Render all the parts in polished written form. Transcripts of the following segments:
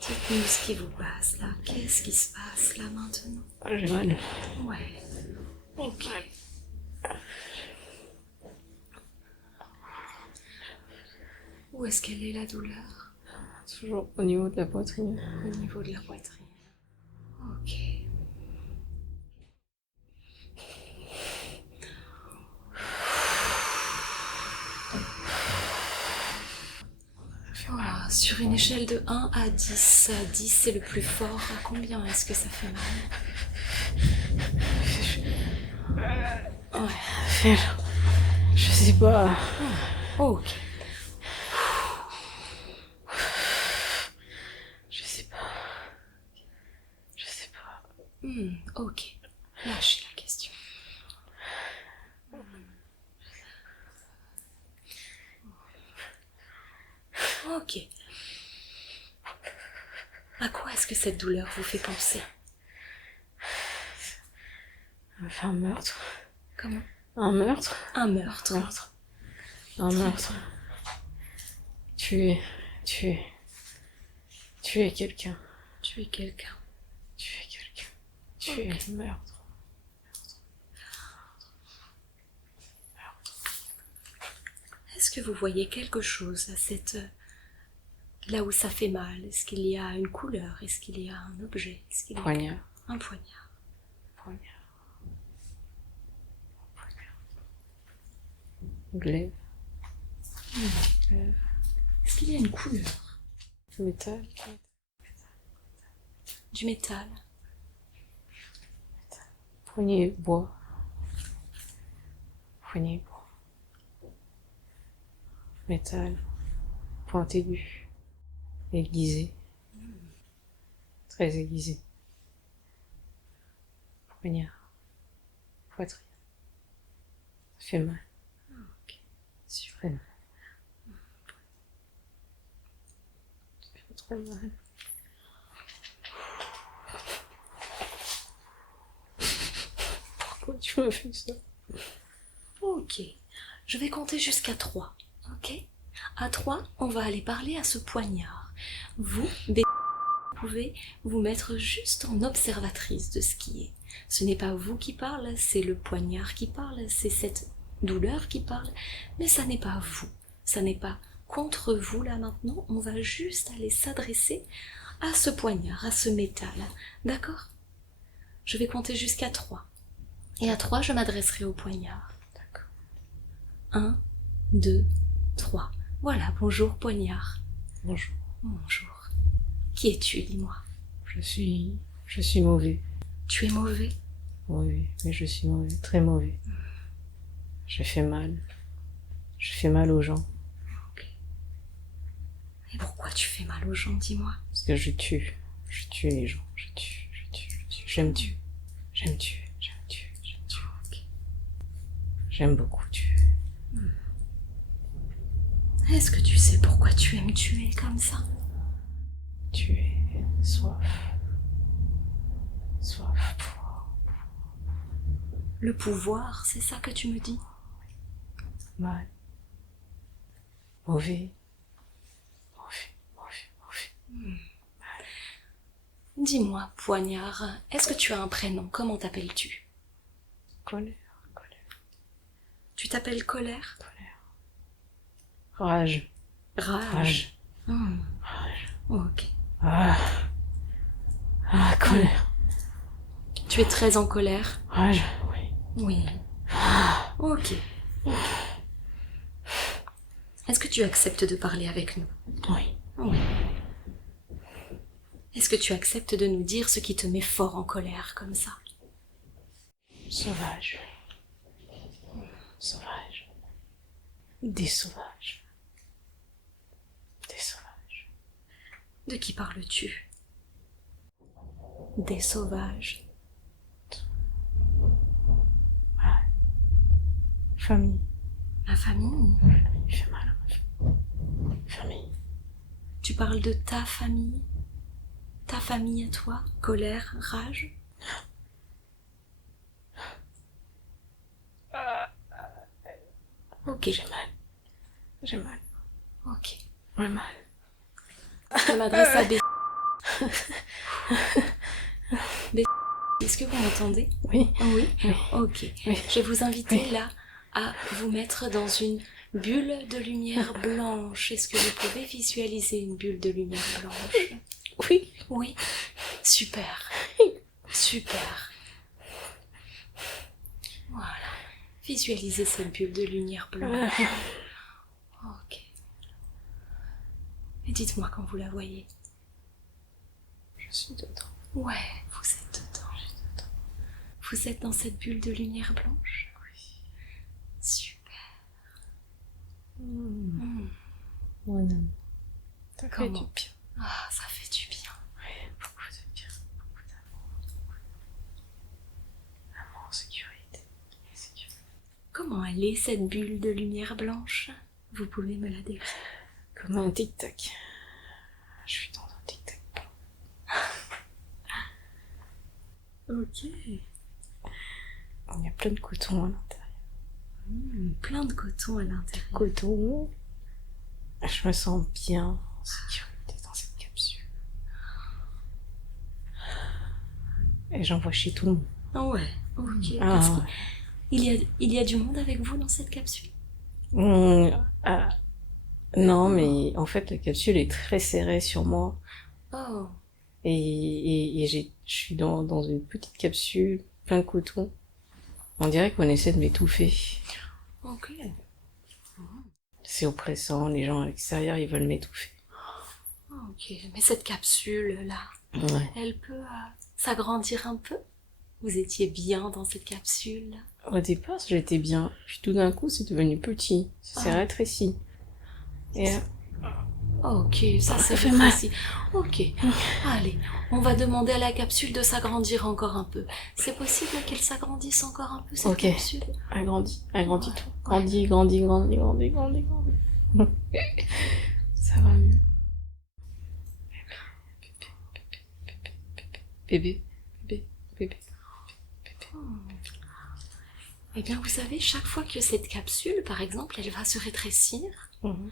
Dites-nous ce qui vous passe là. Qu'est-ce qui se passe là maintenant? J'ai mal. Ouais. Ok. Où est-ce qu'elle est la douleur? Toujours au niveau de la poitrine. Au niveau de la poitrine. Ok. Oh, sur une échelle de 1 à 10, 10 c'est le plus fort. À combien est-ce que ça fait mal? Ouais. Je sais pas. Ok. Je sais pas. Je sais pas. Ok. Lâchez la question. Ok. À quoi est-ce que cette douleur vous fait penser? Un meurtre. Comment? Un meurtre. Un meurtre. Un meurtre. Tuer quelqu'un. Tuer quelqu'un. Tuer meurtre. Est-ce que vous voyez quelque chose à cette... là où ça fait mal? Est-ce qu'il y a une couleur? Est-ce qu'il y a un objet? Est-ce qu'il y a Poignard. un poignard? Glaive. Est-ce qu'il y a une couleur? Métal. Du métal? Poignée bois. Métal. Pointe aiguë. Aiguisé. Très aiguisé. Poignard. Poitrine. Ça fait mal. Ok. Super mal. Ça fait trop mal. Pourquoi tu m'as fait ça? Ok. Je vais compter jusqu'à 3. Ok? À 3, on va aller parler à ce poignard. Vous pouvez vous mettre juste en observatrice de ce qui est. Ce n'est pas vous qui parle, c'est le poignard qui parle, c'est cette douleur qui parle, mais ça n'est pas vous. Ça n'est pas contre vous là maintenant, on va juste aller s'adresser à ce poignard, à ce métal. D'accord? Je vais compter jusqu'à 3. Et à 3, je m'adresserai au poignard. D'accord. 1, 2, 3. Voilà, bonjour poignard. Bonjour. Bonjour. Qui es-tu, dis-moi? Je suis mauvais. Tu es mauvais? Oui, mais je suis mauvais, très mauvais. Je fais mal. Je fais mal aux gens. Ok. Et pourquoi tu fais mal aux gens, dis-moi? Parce que je tue. Je tue les gens. Je tue. J'aime tuer. Ok. J'aime beaucoup tuer. Est-ce que tu sais pourquoi tu aimes tuer comme ça? Tuer. Soif. Le pouvoir, c'est ça que tu me dis? Mal. Mauvais. Dis-moi, poignard, est-ce que tu as un prénom? Comment t'appelles-tu? Colère. Tu t'appelles Colère? Rage. Rage. Ok. Colère. Tu es très en colère? Rage. Oui. Oui. Ok. Est-ce que tu acceptes de parler avec nous? Oui. Oui. Est-ce que tu acceptes de nous dire ce qui te met fort en colère comme ça? Sauvage. Des sauvages. De qui parles-tu? Des sauvages. Famille. La famille. Il fait mal à ma famille. Tu parles de ta famille? Ta famille à toi? Colère, rage? Ok. J'ai mal. Ok. J'ai mal. Je m'adresse à B. Est-ce que vous m'entendez? Oui. Oui. Oui. Ok. Oui. Je vais vous inviter Oui. là à vous mettre dans une bulle de lumière blanche. Est-ce que vous pouvez visualiser une bulle de lumière blanche? Oui. Oui. Super. Super. Voilà. Visualisez cette bulle de lumière blanche. Ok. Et dites-moi quand vous la voyez. Je suis dedans. Ouais, vous êtes dedans. Vous êtes dans cette bulle de lumière blanche? Oui. Super. Mm. Mon amour. Ça fait Comment? du bien. Ah, ça fait du bien. Oui, beaucoup de bien. Beaucoup d'amour. Amour, sécurité. Sécurité. Comment elle est cette bulle de lumière blanche? Vous pouvez me la décrire? Comme un tic-tac. Je suis dans un tic-tac. Ok. Il y a plein de coton à l'intérieur. Plein de coton à l'intérieur. Coton. Je me sens bien en sécurité dans cette capsule. Et j'envoie chez tout le monde. Ah ouais, ok. Ah, Parce ouais. il y a du monde avec vous dans cette capsule? Ah, non, mais en fait, la capsule est très serrée sur moi. Oh, Et je suis dans une petite capsule, plein de coton. On dirait qu'on essaie de m'étouffer. ok. C'est oppressant, les gens à l'extérieur, ils veulent m'étouffer. Ok, mais cette capsule-là, Ouais. elle peut s'agrandir un peu? Vous étiez bien dans cette capsule? Au départ, j'étais bien. Puis tout d'un coup, c'est devenu petit. Ça s'est rétréci. Et Ok, ça c'est fait mal. rétréci. Ok, allez, on va demander à la capsule de s'agrandir encore un peu. C'est possible qu'elle s'agrandisse encore un peu, cette Ok. capsule? agrandis, agrandis-toi. Ouais. Grandis, grandis, grandis, grandis, grandis, grandis. Ça va mieux. Bébé, bébé, bébé. Eh bien, vous savez, chaque fois que cette capsule, par exemple, elle va se rétrécir, Mhm.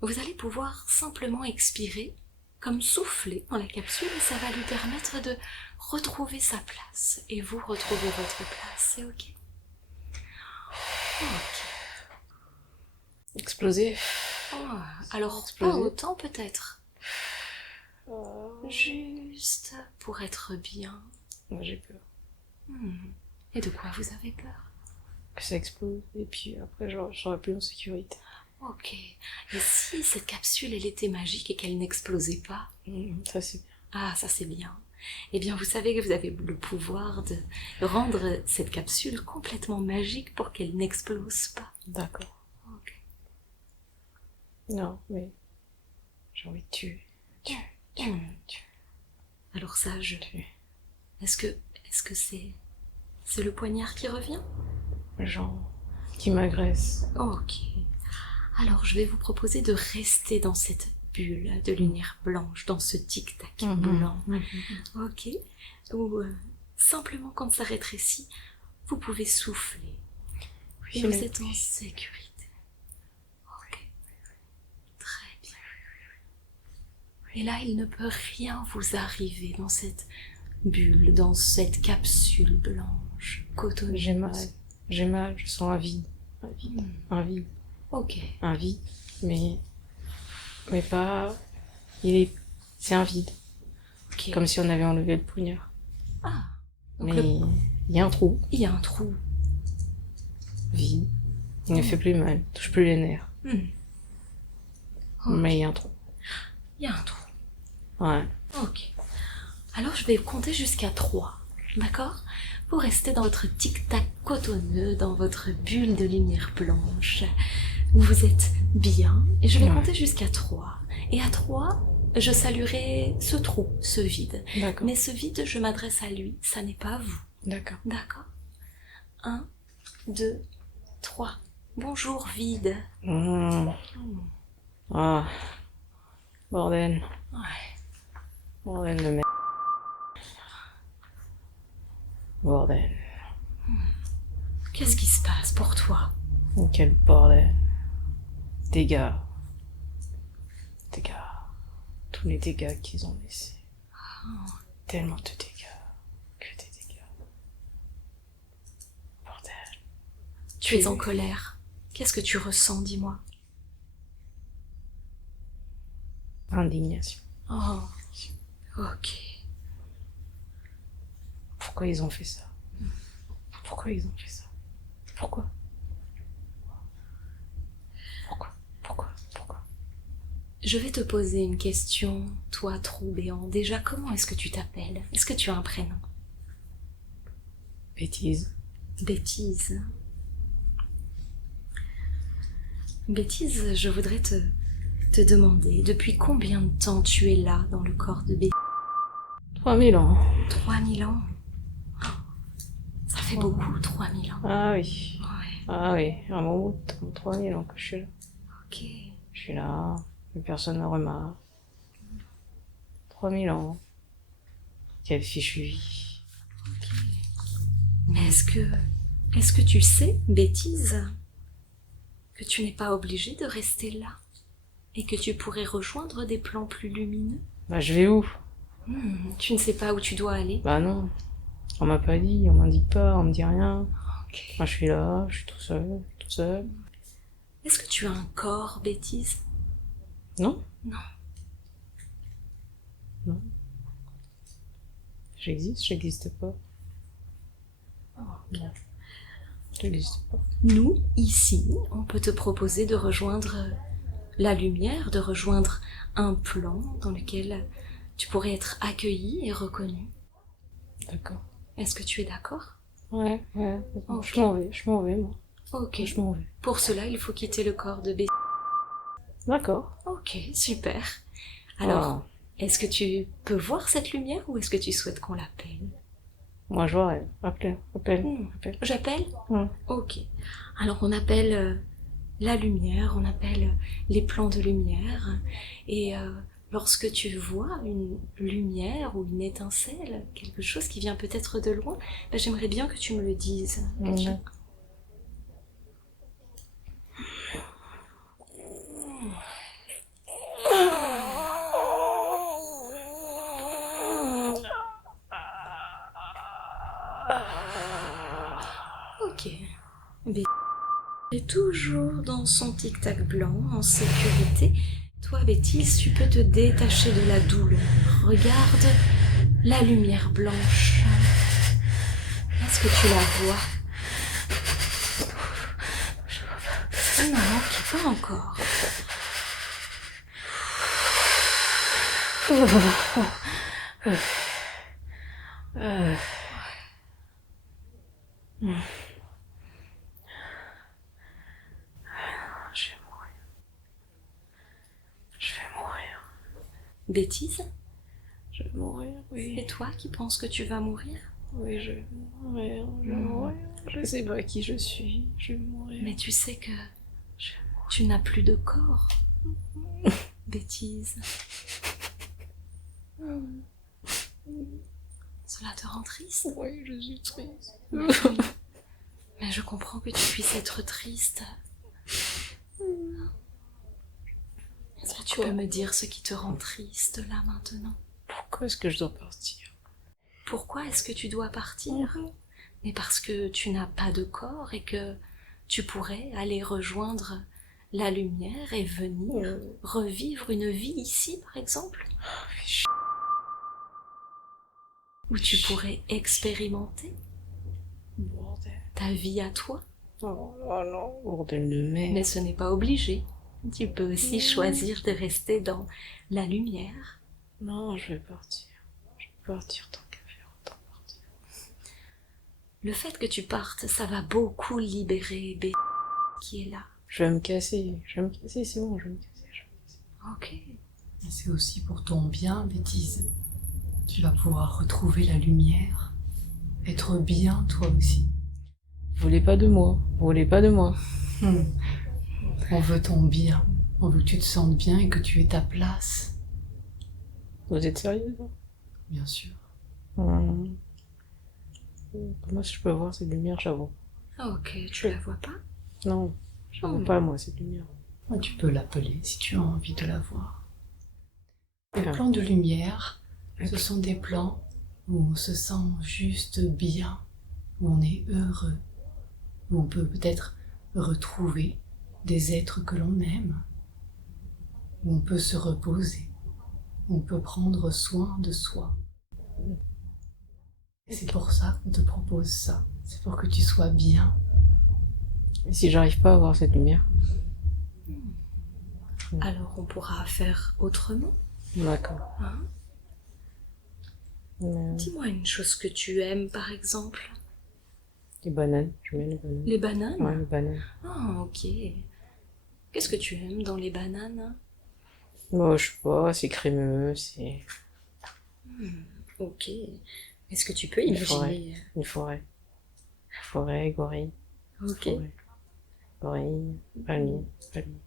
vous allez pouvoir simplement expirer, comme souffler dans la capsule, et ça va lui permettre de retrouver sa place. Et vous retrouvez votre place, c'est ok? Ok. Explosé. Oh, alors, Exploser. pas autant peut-être. Juste pour être bien. Moi, j'ai peur Et de quoi vous avez peur? que ça explose. Et puis après, je serai plus en sécurité. Ok. Et si cette capsule, elle était magique et qu'elle n'explosait pas? Ça, c'est bien. Ah, ça c'est bien. Eh bien, vous savez que vous avez le pouvoir de rendre cette capsule complètement magique pour qu'elle n'explose pas. D'accord. Ok. Non, mais j'ai envie de tuer. Tuer. Alors ça, Tuer. Est-ce que c'est le poignard qui revient? Gens qui m'agressent. Ok. Alors, je vais vous proposer de rester dans cette bulle de lumière blanche, dans ce tic-tac blanc. Ok. Ou simplement quand ça rétrécit, vous pouvez souffler. Et vous êtes en sécurité. Ok. Très bien. Et là, il ne peut rien vous arriver dans cette bulle, dans cette capsule blanche, cotonneuse. J'ai mal, je sens un vide. Un vide. Ok. Un vide, mais pas... C'est un vide. Ok. Comme si on avait enlevé le poignard. Ah. Donc Mais il y a un trou. il y a un trou. Vide. Il ne fait plus mal. Touche plus les nerfs. Ok. Mais il y a un trou. Il y a un trou. Ouais. Ok. Alors je vais compter jusqu'à 3. D'accord? Vous restez dans votre tic-tac cotonneux, dans votre bulle de lumière blanche, où vous êtes bien. Et je vais compter jusqu'à 3. Et à 3, je saluerai ce trou, ce vide. D'accord. Mais ce vide, je m'adresse à lui, ça n'est pas à vous. D'accord. D'accord? 1, 2, 3. Bonjour, vide. Ah. Bordel. Ouais. Bordel de merde. Bordel. Qu'est-ce qui se passe pour toi? Quel bordel. Dégâts. tous les dégâts qu'ils ont laissés. Tellement de dégâts. Que des dégâts. Bordel. Tu es en colère. Qu'est-ce que tu ressens, dis-moi? Indignation. Oh, ok. Pourquoi ils ont fait ça? Pourquoi ils ont fait ça? Pourquoi? Pourquoi? Je vais te poser une question, toi, trou béant. Déjà, comment est-ce que tu t'appelles? Est-ce que tu as un prénom? Bêtise. Bêtise. Bêtise, je voudrais te demander, depuis combien de temps tu es là, dans le corps de Bêtise? 3000 ans. 3000 ans. Ça fait beaucoup, 3000 ans. Ah oui. Ouais, Ah oui. Un bon bout de temps, 3000 ans que je suis là. ok. Je suis là. Mais personne ne remarque. 3000 ans. Quelle fichue vie. Mais est-ce que tu sais, Bêtise, que tu n'es pas obligé de rester là et que tu pourrais rejoindre des plans plus lumineux? Bah je vais où? Tu ne sais pas où tu dois aller? Bah non. On m'a pas dit, on m'indique pas, on me dit rien. Ok. Moi je suis là, je suis tout seul, toute seule. Est-ce que tu as un corps, Bêtise? Non? Non. Non. J'existe pas. Non. J'existe pas. Nous, ici, on peut te proposer de rejoindre la lumière, de rejoindre un plan dans lequel tu pourrais être accueilli et reconnu. D'accord. Est-ce que tu es d'accord? Ouais. Ok. Je m'en vais, moi. Ok. Je m'en vais. Pour cela, il faut quitter le corps de Bêtise. D'accord. Ok, super. Alors, Oh. est-ce que tu peux voir cette lumière ou est-ce que tu souhaites qu'on l'appelle? Moi je vois, appelle. J'appelle? Ouais. Ok. Alors on appelle la lumière, on appelle les plans de lumière. Et lorsque tu vois une lumière ou une étincelle, quelque chose qui vient peut-être de loin, ben, j'aimerais bien que tu me le dises. Ouais. Ok. Et toujours dans son tic-tac blanc, en sécurité. Toi, Bêtise, tu peux te détacher de la douleur. Regarde la lumière blanche. Est-ce que tu la vois? Non, pas encore. Je vais mourir. Bêtise? Je vais mourir, oui. C'est toi qui penses que tu vas mourir? Oui, je vais mourir. Je sais pas qui je suis. Je vais mourir. Mais tu sais que tu n'as plus de corps. Bêtise. Cela te rend triste? Oui, je suis triste. Mais je comprends que tu puisses être triste. Est-ce que tu peux me dire ce qui te rend triste là maintenant? Pourquoi est-ce que je dois partir? Pourquoi est-ce que tu dois partir? Mais parce que tu n'as pas de corps et que tu pourrais aller rejoindre la lumière et venir revivre une vie ici, par exemple? Où tu pourrais expérimenter Bordel. ta vie à toi. Oh non, bordel de merde. Mais ce n'est pas obligé. Tu peux aussi choisir de rester dans la lumière. Non, je vais partir. Je vais partir tant qu'à faire, autant partir. Le fait que tu partes, ça va beaucoup libérer B qui est là. Je vais me casser, c'est bon, je vais me casser. Ok. Et c'est aussi pour ton bien, Bêtise. Tu vas pouvoir retrouver la lumière, être bien toi aussi. Vous voulez pas de moi. On veut ton bien, on veut que tu te sentes bien et que tu aies ta place, Vous êtes sérieux, là? bien sûr. Comment est-ce que je peux voir cette lumière, j'avoue? Ok, tu la vois pas? Non, j'avoue pas, moi, cette lumière. Tu peux l'appeler si tu as envie de la voir. Et Les plans de lumière, Les ce plans. sont des plans où on se sent juste bien, où on est heureux, où on peut peut-être retrouver des êtres que l'on aime, où on peut se reposer, où on peut prendre soin de soi. Et c'est pour ça qu'on te propose ça. C'est pour que tu sois bien. Et si j'arrive pas à voir cette lumière? Alors on pourra faire autrement. D'accord. Hein? Dis-moi une chose que tu aimes, par exemple. Les bananes, je mets les bananes. Les bananes? Ouais, les bananes. Ah, ok. Qu'est-ce que tu aimes dans les bananes? Bon, je sais pas, c'est crémeux, c'est Ok. Est-ce que tu peux Une imaginer... une forêt. Forêt, gorille, Ok. forêt. Gorille, palmier, palmier.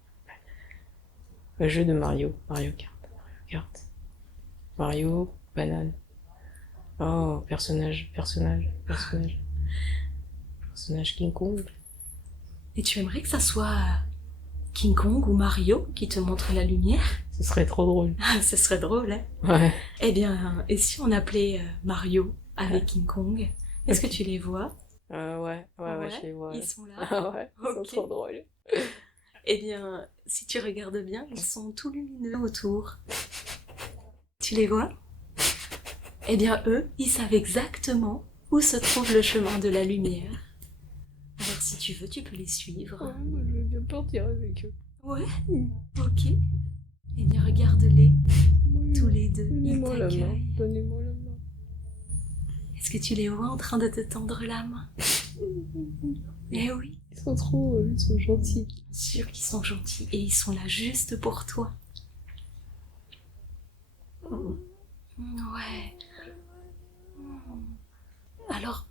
Le jeu de Mario, Mario Kart, Mario Kart. Mario, banane. Oh, personnage. Personnage King Kong. Et tu aimerais que ça soit King Kong ou Mario qui te montre la lumière? Ce serait trop drôle. Ah, ce serait drôle, hein? Ouais. Eh bien, et si on appelait Mario avec Ouais. King Kong? Est-ce que tu les vois? Ouais, je les vois. Ils sont là. Ah ouais, ils sont Ok. trop drôles. Eh bien, si tu regardes bien, ils sont tout lumineux autour. Tu les vois? Eh bien, eux, ils savent exactement où se trouve le chemin de la lumière. Alors, si tu veux, tu peux les suivre. Moi, je veux bien partir avec eux. Ouais? Ok. Eh bien, regarde-les, tous les deux. Ils Donnez-moi la main. t'accueillent. Donnez-moi la main. Est-ce que tu les vois en train de te tendre la main? Eh oui, Ils sont gentils. bien sûr qu'ils sont gentils et ils sont là juste pour toi. Ouais. Alors,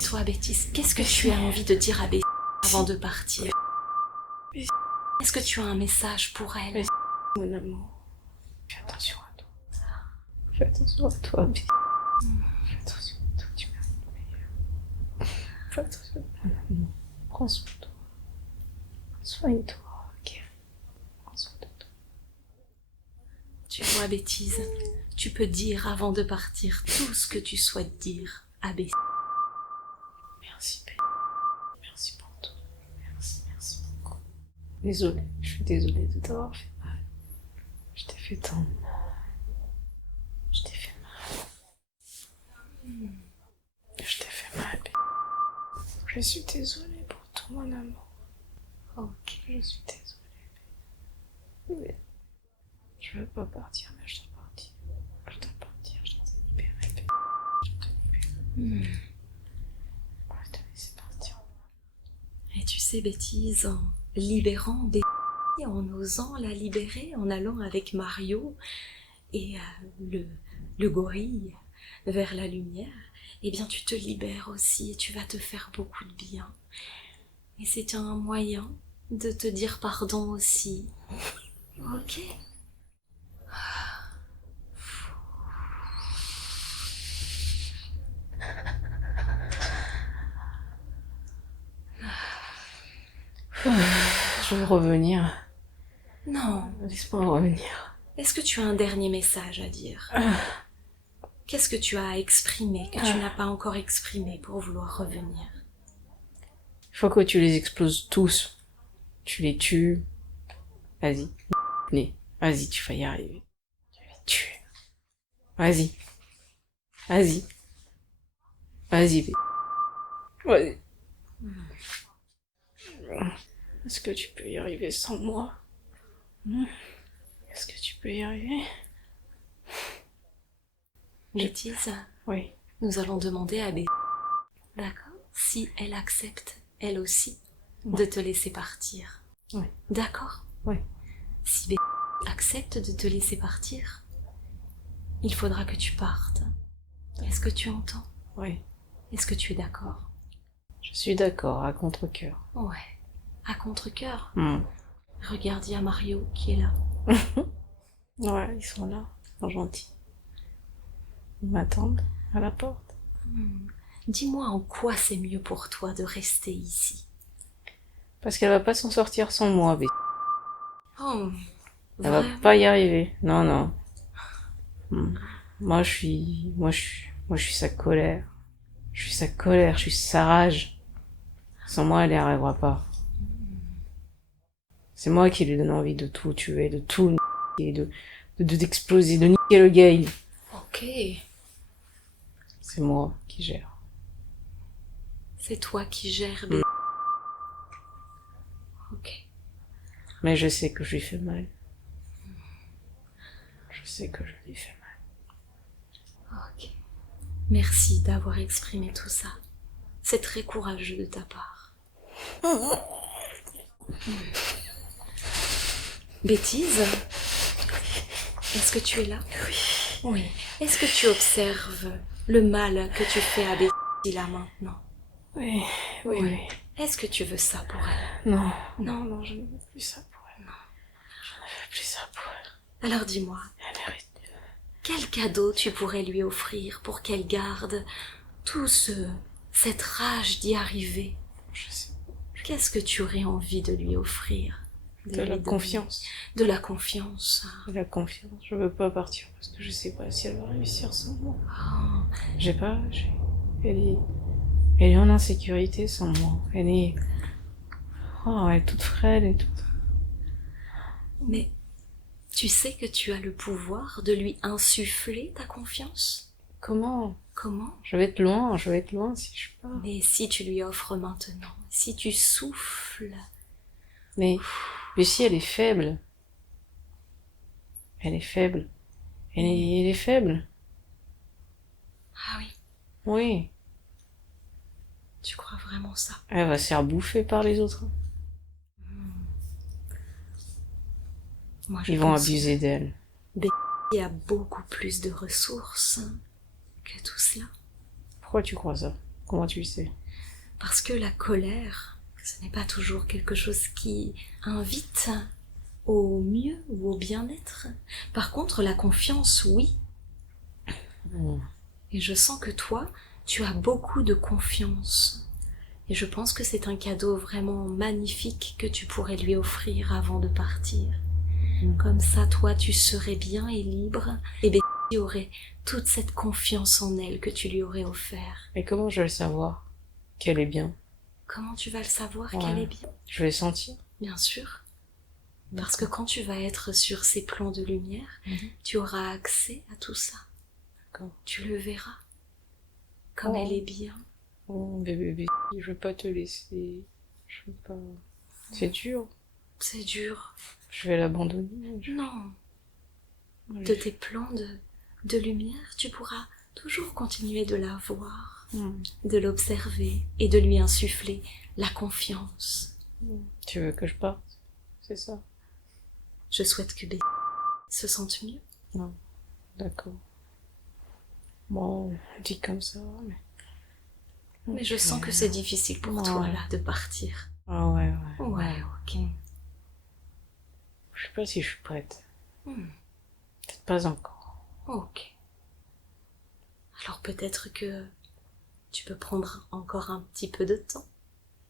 toi, Bêtise, qu'est-ce que tu as envie de dire à Bêtise avant de partir? Est-ce que tu as un message pour elle? Mon amour, fais attention à toi. Fais attention à toi, Fais attention à toi, tu mérites le meilleur. Fais attention à ton amour. Prends soin de toi. Soigne-toi, ok? Prends soin de toi. Tu vois, Bêtise, tu peux dire avant de partir tout ce que tu souhaites dire à Bêtise. Merci, Bé. Merci pour tout. Merci beaucoup. Désolée, je suis désolée de t'avoir fait mal. Je t'ai fait tant de mal. Je t'ai fait mal. Je t'ai fait mal, Bé. Je suis désolée pour tout, mon amour. Ok. Je suis désolée. Mais je veux pas partir, mais je dois partir. Je dois partir, je dois te libérer, Bé. Je dois te libérer. Je vais te laisser partir. Et tu sais, Bêtise, en libérant Bêtise, en osant la libérer, en allant avec Mario et le gorille vers la lumière, eh bien tu te libères aussi et tu vas te faire beaucoup de bien. Et c'est un moyen de te dire pardon aussi. Ok? Je veux revenir. Non. Laisse-moi revenir. Est-ce que tu as un dernier message à dire? Qu'est-ce que tu as à exprimer que tu n'as pas encore exprimé pour vouloir revenir? Il faut que tu les exploses tous. Tu les tues. Vas-y. Vas-y, tu vas y arriver. Tu les tues. Vas-y. Vas-y. Vas-y. Vas-y. Est-ce que tu peux y arriver sans moi? Est-ce que tu peux y arriver? Bêtise, Oui. nous allons demander à Bêtise, d'accord, si elle accepte, elle aussi, de te laisser partir. Oui. D'accord? Oui. Si Bêtise accepte de te laisser partir, il faudra que tu partes. Est-ce que tu entends? Oui. Est-ce que tu es d'accord? Je suis d'accord, à contre-cœur. Ouais. À contre-cœur. Hmm. Regarde, il y a Mario qui est là. Ouais, ils sont là. Ils sont gentils. Ils m'attendent à la porte. Dis-moi en quoi c'est mieux pour toi de rester ici. Parce qu'elle va pas s'en sortir sans moi, Oh, elle va vraiment? pas y arriver. Non, non. Moi, je suis sa colère. Je suis sa colère, je suis sa rage. Sans moi, elle y arrivera pas. C'est moi qui lui donne envie de tout tuer, de tout niquer, d'exploser, de niquer le game. Ok, C'est moi qui gère. c'est toi qui gères. Ok. Mais je sais que je lui fais mal. Je sais que je lui fais mal. Ok. Merci d'avoir exprimé tout ça. C'est très courageux de ta part. Bêtise, est-ce que tu es là? Oui. Oui. Est-ce que tu observes le mal que tu fais à Betty là maintenant? Oui, oui, oui. Est-ce que tu veux ça pour elle? Non, Non. non, je ne veux plus ça pour elle. Non. Je ne veux plus ça pour elle. Alors dis-moi, Elle est... quel cadeau tu pourrais lui offrir pour qu'elle garde cette rage d'y arriver? Je sais. Qu'est-ce que tu aurais envie de lui offrir? De la lui donner? confiance. De la confiance. De la confiance. Je veux pas partir parce que je sais pas si elle va réussir sans moi. Oh, Elle est en insécurité sans moi. Elle est toute frêle et toute... mais tu sais que tu as le pouvoir de lui insuffler ta confiance? Comment? Comment? Je vais être loin si je pars. Mais si tu lui offres maintenant, si tu souffles... Mais Lucie, elle est faible. Elle est faible. Elle est faible. Ah oui, Oui. tu crois vraiment ça? Elle va se faire bouffer par les autres. Moi, je Ils vont pense abuser d'elle. qu'il y a beaucoup plus de ressources que tout cela. Pourquoi tu crois ça? Comment tu le sais? Parce que la colère, ce n'est pas toujours quelque chose qui invite au mieux ou au bien-être. Par contre, la confiance, oui. Et je sens que toi, tu as beaucoup de confiance. Et je pense que c'est un cadeau vraiment magnifique que tu pourrais lui offrir avant de partir. Comme ça, toi, tu serais bien et libre, et Betty aurait toute cette confiance en elle que tu lui aurais offert. Mais comment je vais le savoir qu'elle est bien? Comment tu vas le savoir Ouais. qu'elle est bien? Je vais sentir. Bien sûr. Parce que quand tu vas être sur ces plans de lumière, tu auras accès à tout ça. D'accord. Tu le verras. Comme elle est bien. Oh, bébé, je veux pas te laisser. Je veux pas... C'est dur. C'est dur. Je vais l'abandonner. Non. De tes plans de lumière, tu pourras toujours continuer de la voir, de l'observer et de lui insuffler la confiance. Tu veux que je parte? C'est ça? Je souhaite que Betty se sente mieux. Non. D'accord. Bon, dit comme ça, mais... Mais je sens que c'est difficile pour toi, là, de partir. Ah ouais. Ouais, ok. Je sais pas si je suis prête. Peut-être pas encore. Ok. Alors peut-être que tu peux prendre encore un petit peu de temps.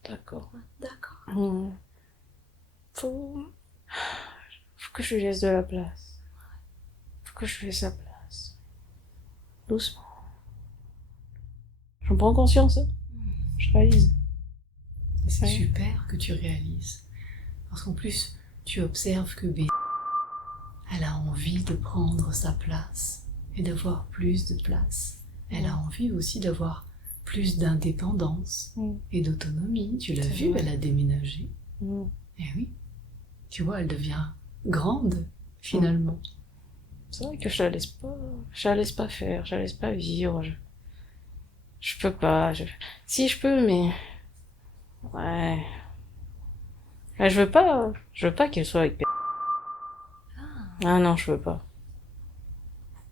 D'accord. D'accord. Faut que je lui laisse de la place. Faut que je lui laisse la place. Doucement. J'en prends conscience, hein. Je réalise. Et c'est Ouais. super que tu réalises. Parce qu'en plus, tu observes que Betty, elle a envie de prendre sa place et d'avoir plus de place. Elle a envie aussi d'avoir plus d'indépendance et d'autonomie. Tu l'as C'est vu, vrai. elle a déménagé. Et oui, tu vois, elle devient grande, finalement. C'est vrai que je la laisse pas faire, je la laisse pas vivre. Je peux pas. Si je peux, mais ouais. Là, je veux pas qu'elle soit avec. Ah non, je veux pas.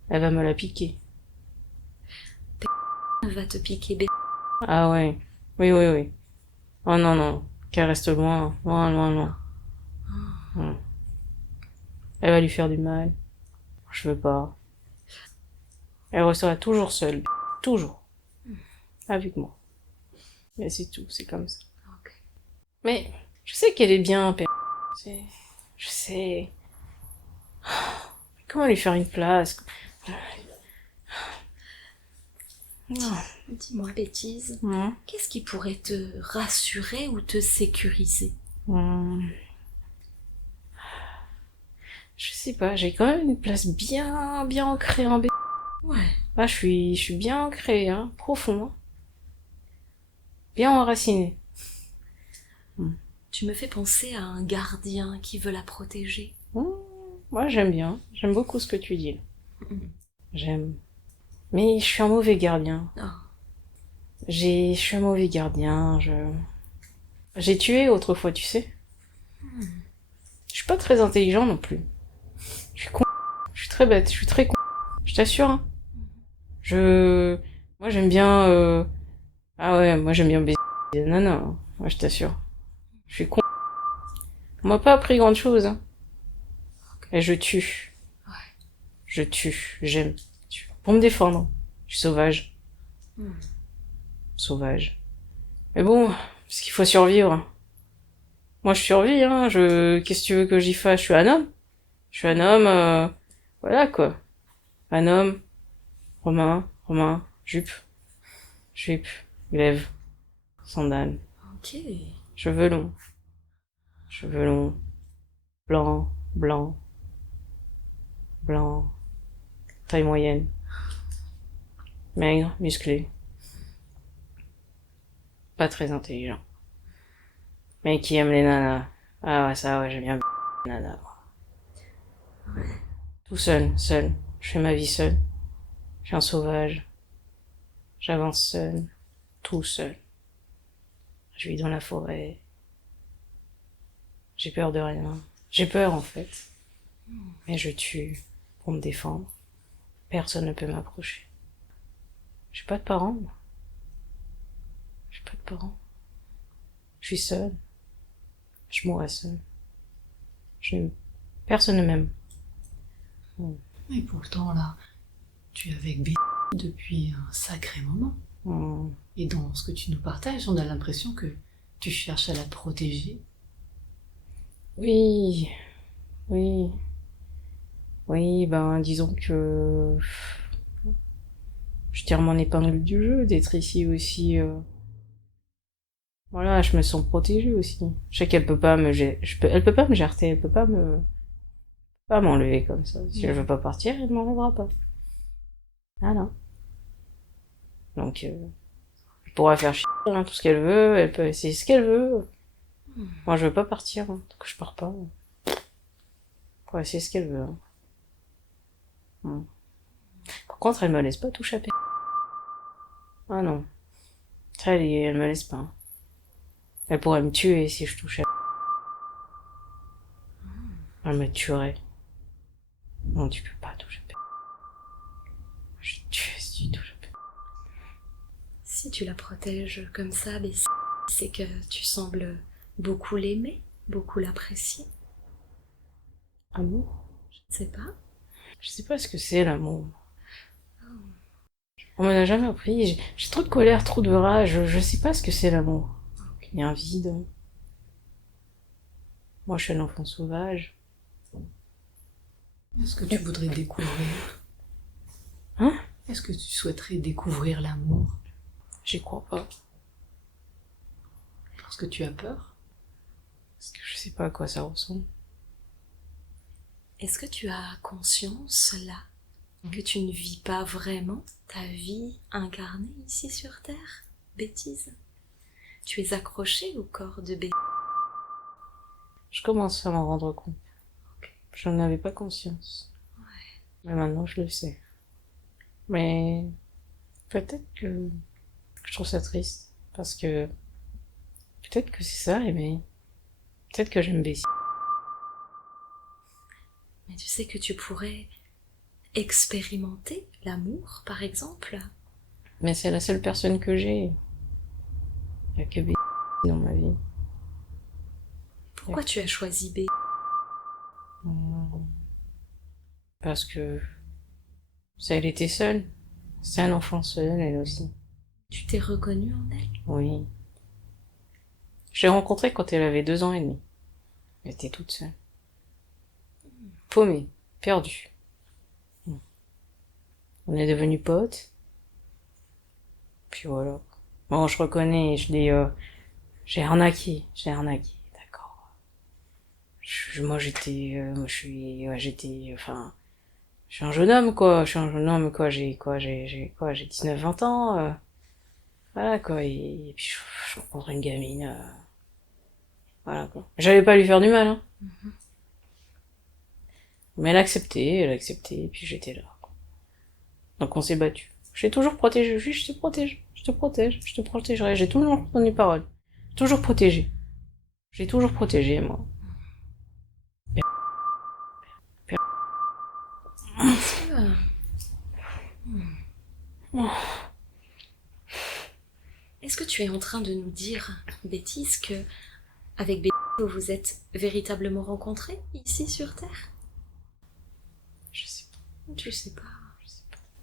Elle va me la piquer. Elle va te piquer Betty. Ah ouais. Oui. Oh non. Qu'elle reste loin. Loin. Elle va lui faire du mal. Je veux pas. Elle restera toujours seule. Toujours. avec moi. Mais c'est tout, c'est comme ça. Ok. Mais je sais qu'elle est bien, père. Je sais. Comment lui faire une place? Non. Dis-moi, bêtise, Hum, qu'est-ce qui pourrait te rassurer ou te sécuriser? hum. Je sais pas, j'ai quand même une place bien ancrée en B. Ouais. Là, je suis bien ancrée, hein, profond, hein. Bien enraciné. Tu me fais penser à un gardien qui veut la protéger. Moi, j'aime bien. J'aime beaucoup ce que tu dis. Là. Mhm. J'aime. Mais je suis un mauvais gardien. Oh. Je suis un mauvais gardien. J'ai tué autrefois, tu sais. Je suis pas très intelligent non plus. Je suis con. Je suis très bête. Je suis très con. Je t'assure, hein. Je. Moi, j'aime bien. Ah ouais, moi, j'aime bien baiser. Non, non. Moi, je t'assure. Je suis con. On m'a pas appris grande chose, hein. Et je tue. Ouais. Je tue. J'aime. Pour me défendre. Je suis sauvage. Hmm. Sauvage. Mais bon, parce qu'il faut survivre. Moi, je survis, hein. Qu'est-ce que tu veux que j'y fasse? Je suis un homme. Je suis un homme, voilà, quoi. Un homme. Romain. Jupe. Glaive. Sandales. Ok. Cheveux longs. Cheveux longs. Blanc. Taille moyenne. Maigre, musclé. Pas très intelligent. Mais qui aime les nanas. Ah ouais, ça, ouais, j'aime bien les nanas. Tout seul. Je fais ma vie seul. Je suis un sauvage. J'avance seul. Tout seul. Je vis dans la forêt. J'ai peur de rien. J'ai peur, en fait. Mais je tue pour me défendre. Personne ne peut m'approcher. J'ai pas de parents, moi. J'ai pas de parents. Je suis seul. Je mourrai seul. Personne ne m'aime. Mais pourtant, là, tu es avec B depuis un sacré moment. Hmm. Et dans ce que tu nous partages, on a l'impression que tu cherches à la protéger. Oui. Ben, disons que je tire mon épingle du jeu d'être ici aussi. Voilà, je me sens protégée aussi. Je sais qu'elle peut pas me, elle peut pas me jarter, elle peut pas m'enlever comme ça. Si je veux pas partir, elle m'enlèvera pas. Voilà. Donc, elle pourra faire chier, hein, tout ce qu'elle veut, elle peut essayer ce qu'elle veut. Moi, je veux pas partir, hein, donc je pars pas. Pour essayer ce qu'elle veut. Hein. Par contre, elle me laisse pas toucher à P. Ah non. Ça, elle me laisse pas. Hein. Elle pourrait me tuer si je touchais. Elle me tuerait. Non, tu peux pas toucher à P. Je te tue si tu touches à P. Si tu la protèges comme ça, Bessie, c'est que tu sembles beaucoup l'aimer, beaucoup l'apprécier. Amour? Je ne sais pas. Je sais pas ce que c'est l'amour. On me l'a jamais appris. J'ai trop de colère, trop de rage. Je sais pas ce que c'est l'amour. Il y a un vide. Moi, je suis un enfant sauvage. Est-ce que tu voudrais découvrir? Hein? Est-ce que tu souhaiterais découvrir l'amour? J'y crois pas. Parce que tu as peur? Parce que je sais pas à quoi ça ressemble. Est-ce que tu as conscience, là, que tu ne vis pas vraiment ta vie incarnée ici sur Terre? Bêtise. Tu es accroché au corps de bébé. Je commence à m'en rendre compte. J'en avais pas conscience. Mais maintenant, je le sais. Mais peut-être que je trouve ça triste. Parce que peut-être que c'est ça, mais peut-être que j'aime Bessie. Mais tu sais que tu pourrais expérimenter l'amour, par exemple? Mais c'est la seule personne que j'ai. Il y a que Bessie dans ma vie. Pourquoi tu as choisi B? Parce que elle était seule. C'est un enfant seul, elle aussi. Tu t'es reconnue en elle? Oui. Je l'ai rencontrée quand elle avait 2 ans et demi. Elle était toute seule. Paumée, perdue. On est devenus potes. Puis voilà. Bon, je reconnais, j'ai arnaqué, d'accord. Moi je suis un jeune homme quoi, j'ai 19-20 ans, voilà quoi, et puis je rencontre une gamine, voilà quoi. J'allais pas lui faire du mal, hein. Mais elle a accepté, et puis j'étais là, quoi. Donc on s'est battu. Je t'ai toujours protégé, oui, je te protège, je te protège, je te protégerai, j'ai toujours donné parole. Toujours protégé. J'ai toujours protégé, moi. Est-ce que... Est-ce que tu es en train de nous dire, Bêtise, que avec Bêtise, vous vous êtes véritablement rencontrés ici sur Terre? Je sais pas. Tu sais pas.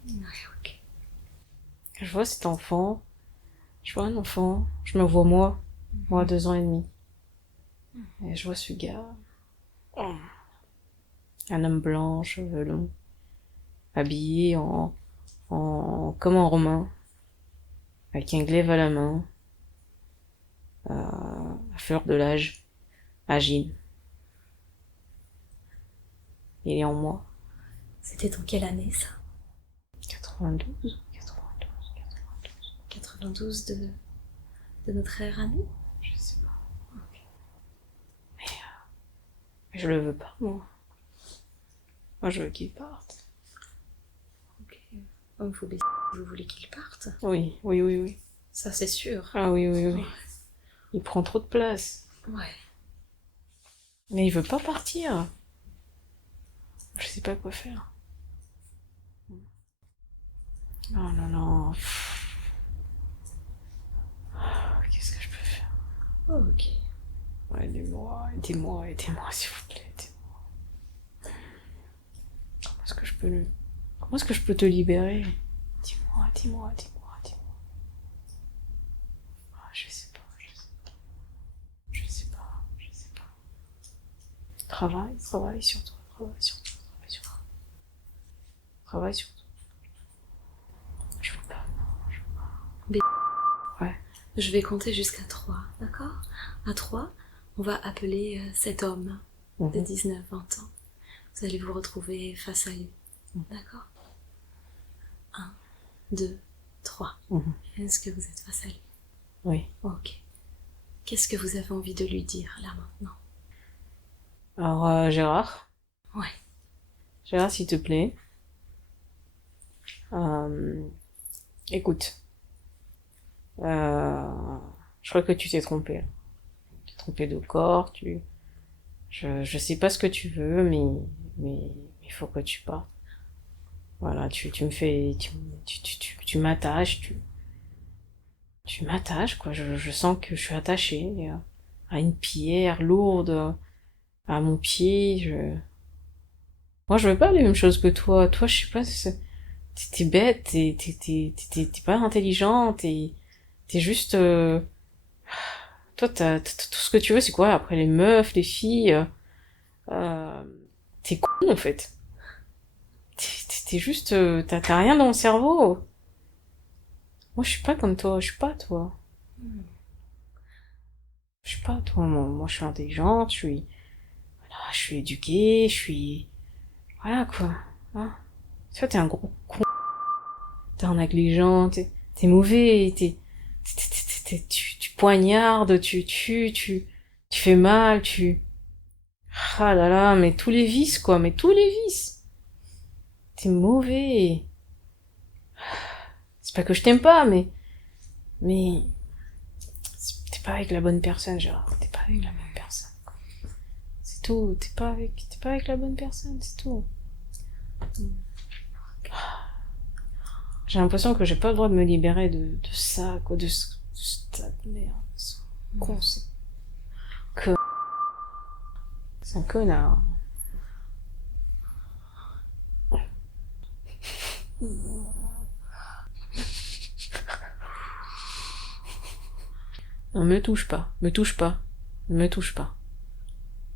Ouais, ok. Je vois cet enfant, je vois un enfant, je me vois moi, 2 ans et demi. Et je vois ce gars, un homme blanc, cheveux longs, habillé comme un romain, avec un glaive à la main, à fleur de l'âge, agile. Il est en moi. C'était en quelle année, ça? 92. 92 de notre ère à nous? Je sais pas. Mais je le veux pas, moi. Moi, je veux qu'il parte. Ok. Homme faut Bêtise, vous voulez qu'il parte? Oui, oui, oui, oui. Ça, c'est sûr. Ah oui, oui, oui. Il prend trop de place. Ouais. Mais il veut pas partir. Je sais pas quoi faire. Non, non, non. Qu'est-ce que je peux faire? Ok. Ouais, aidez-moi, s'il vous plaît, aidez-moi. Comment est-ce que je peux te libérer? Dis-moi. Ah, je sais pas. Travaille sur toi, Travaille sur toi. Je veux pas. Ouais. Je vais compter jusqu'à 3, d'accord? À 3, on va appeler cet homme de 19-20 ans. Vous allez vous retrouver face à lui, d'accord? 1, 2, 3. Est-ce que vous êtes face à lui? Oui. Ok. Qu'est-ce que vous avez envie de lui dire, là, maintenant? Alors, Gérard. Ouais. Gérard, s'il te plaît. Écoute. Je crois que tu t'es trompé. Tu t'es trompé de corps, je sais pas ce que tu veux, mais il faut que tu partes. Voilà, tu me fais, tu m'attaches, tu m'attaches, quoi. Je sens que je suis attachée à une pierre lourde, à mon pied, moi, je veux pas les mêmes choses que toi. Toi, je sais pas, t'es bête, t'es pas intelligent, t'es juste, toi, tout ce que tu veux, c'est quoi? Après, les meufs, les filles, t'es con, en fait. T'es juste, t'as rien dans le cerveau. Moi, je suis pas comme toi, je suis pas toi. Je suis pas toi, moi, je suis intelligente, je suis éduquée, voilà, quoi. Hein. Toi, t'es un gros con. T'es un négligent, t'es mauvais, tu poignardes, tu tues, tu fais mal, ah là là, mais tous les vices, quoi, mais tous les vices. T'es mauvais. C'est pas que je t'aime pas, mais, t'es pas avec la bonne personne, Gérard. T'es pas avec la bonne personne, quoi. C'est tout, t'es pas avec la bonne personne, c'est tout. J'ai l'impression que j'ai pas le droit de me libérer de ça, quoi, de ce tas de merde. Ce con, c'est un connard. Ne me touche pas, me touche pas, ne me touche pas.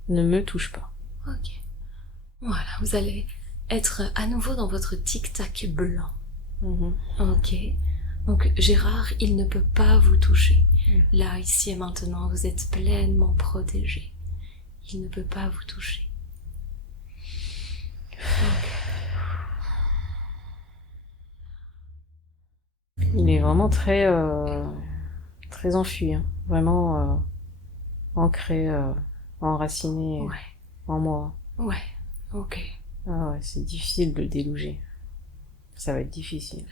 Ne me touche pas. Ok. Voilà, vous allez être à nouveau dans votre tic-tac blanc. Mhm. Ok. Donc Gérard, il ne peut pas vous toucher. Mm. Là, ici et maintenant, vous êtes pleinement protégé. Il ne peut pas vous toucher. Il est vraiment très enfui, hein. Vraiment ancré, enraciné Ouais, en moi. ouais, ok. Ah ouais, c'est difficile de le déloger. Ça va être difficile.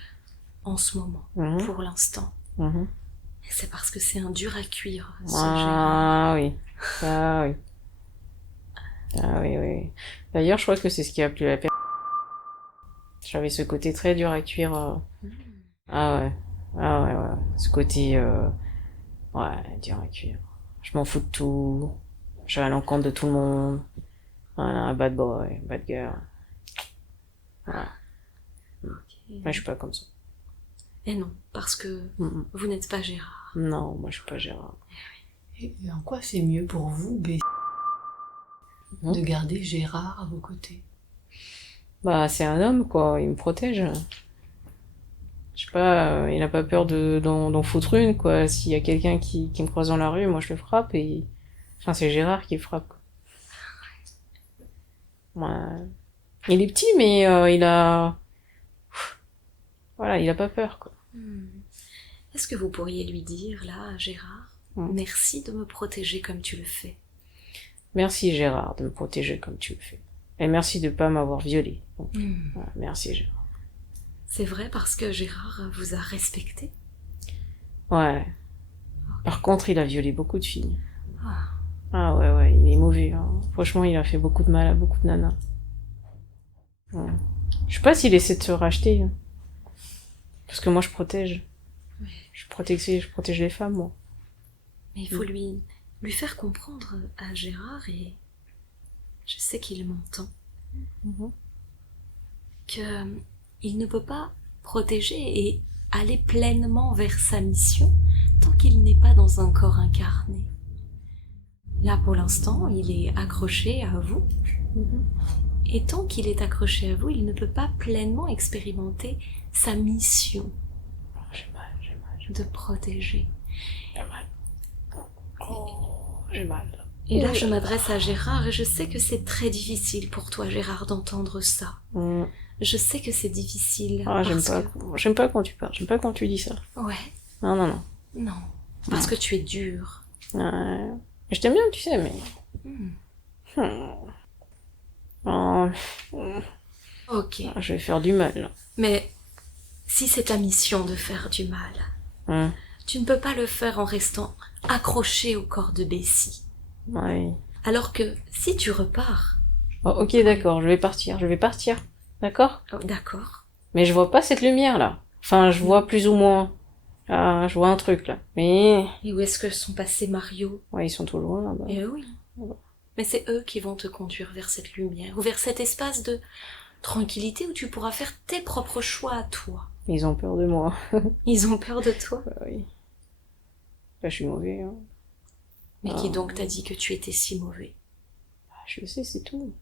En ce moment, Mhm. pour l'instant. Mhm. Et c'est parce que c'est un dur à cuire, ce Gérard. Ah oui, ah oui. Ah oui, oui, oui. D'ailleurs, je crois que c'est ce qui a plu à la personne. J'avais ce côté très dur à cuire. Ah ouais. Ah ouais, ouais. Ce côté, ouais, dur à cuire. Je m'en fous de tout. Je vais à l'encontre de tout le monde. Voilà, un bad boy, bad girl. Voilà. Moi, je suis pas comme ça. Et non, parce que Mm, vous n'êtes pas Gérard. mm. Non, moi, je suis pas Gérard. Et en quoi c'est mieux pour vous, B, Mhm. de garder Gérard à vos côtés? Bah, c'est un homme, quoi. Il me protège. Je sais pas, il a pas peur d'en foutre une, quoi. S'il y a quelqu'un qui me croise dans la rue, moi, je le frappe et... Enfin, c'est Gérard qui le frappe, quoi. Ouais. Il est petit, mais il a... Voilà, il a pas peur, quoi. Est-ce que vous pourriez lui dire, là, à Gérard, Mm. merci de me protéger comme tu le fais. Merci, Gérard, de me protéger comme tu le fais. Et merci de pas m'avoir violée. Donc, voilà, merci, Gérard. C'est vrai parce que Gérard vous a respecté. Ouais. Par contre, il a violé beaucoup de filles. Ah, Ah ouais, ouais, il est mauvais, hein. Franchement, il a fait beaucoup de mal à beaucoup de nanas. Ouais. Je sais pas s'il essaie de se racheter, hein. Parce que moi, je protège. Je protège les femmes, moi. mais il faut lui faire comprendre à Gérard, et je sais qu'il m'entend, Mhm. que il ne peut pas protéger et aller pleinement vers sa mission tant qu'il n'est pas dans un corps incarné. Là, pour l'instant, il est accroché à vous, Mhm. et tant qu'il est accroché à vous, il ne peut pas pleinement expérimenter sa mission Oh, j'ai mal, j'ai mal, de protéger. j'ai mal. Oh, j'ai mal. Et là, je m'adresse à Gérard, et je sais que c'est très difficile pour toi, Gérard, d'entendre ça. Mm. Je sais que c'est difficile. Ah, parce j'aime pas quand tu parles, j'aime pas quand tu dis ça. que... Ouais, Non, non, non. non. Parce que tu es dur. Ouais. Je t'aime bien, tu sais, mais... Hmm. Oh, Ok. je vais faire du mal, là. Mais si c'est ta mission de faire du mal, Hein. tu ne peux pas le faire en restant accroché au corps de Bessie. Ouais. Alors que si tu repars... Oh, ok, d'accord, je vais partir. D'accord? Oh, d'accord. Mais je vois pas cette lumière, là. Enfin, je vois plus ou moins. Ah, je vois un truc, là. Mais... Et où est-ce que sont passés Mario? Ouais, ils sont tout loin, là-bas. Eh oui. Mais c'est eux qui vont te conduire vers cette lumière, ou vers cet espace de tranquillité où tu pourras faire tes propres choix à toi. Ils ont peur de moi. Ils ont peur de toi. Bah oui. Là, je suis mauvais, hein. Mais Ah. qui donc t'a dit que tu étais si mauvais? Ah, je le sais, c'est tout.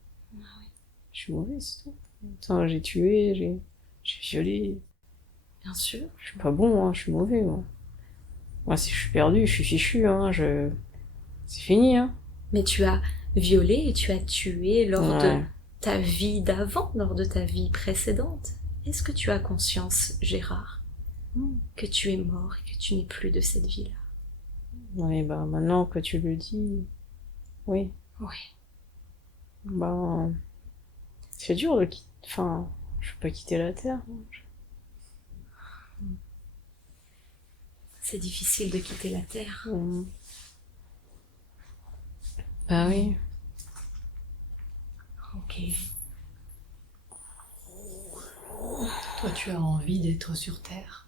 Je suis mauvais, c'est tout. Attends, j'ai tué, j'ai violé. Bien sûr. Je suis pas bon, hein, je suis mauvais, moi. Moi, si je suis perdu, je suis fichu, hein, c'est fini, hein. Mais tu as violé et tu as tué lors de Ouais. ta vie d'avant, lors de ta vie précédente. Est-ce que tu as conscience, Gérard, que tu es mort et que tu n'es plus de cette vie-là? Ouais, bah, maintenant que tu le dis, oui. Oui. Bah, c'est dur de quitter, enfin, je peux pas quitter la Terre. C'est difficile de quitter la Terre. Bah oui. Ok. Toi, tu as envie d'être sur Terre?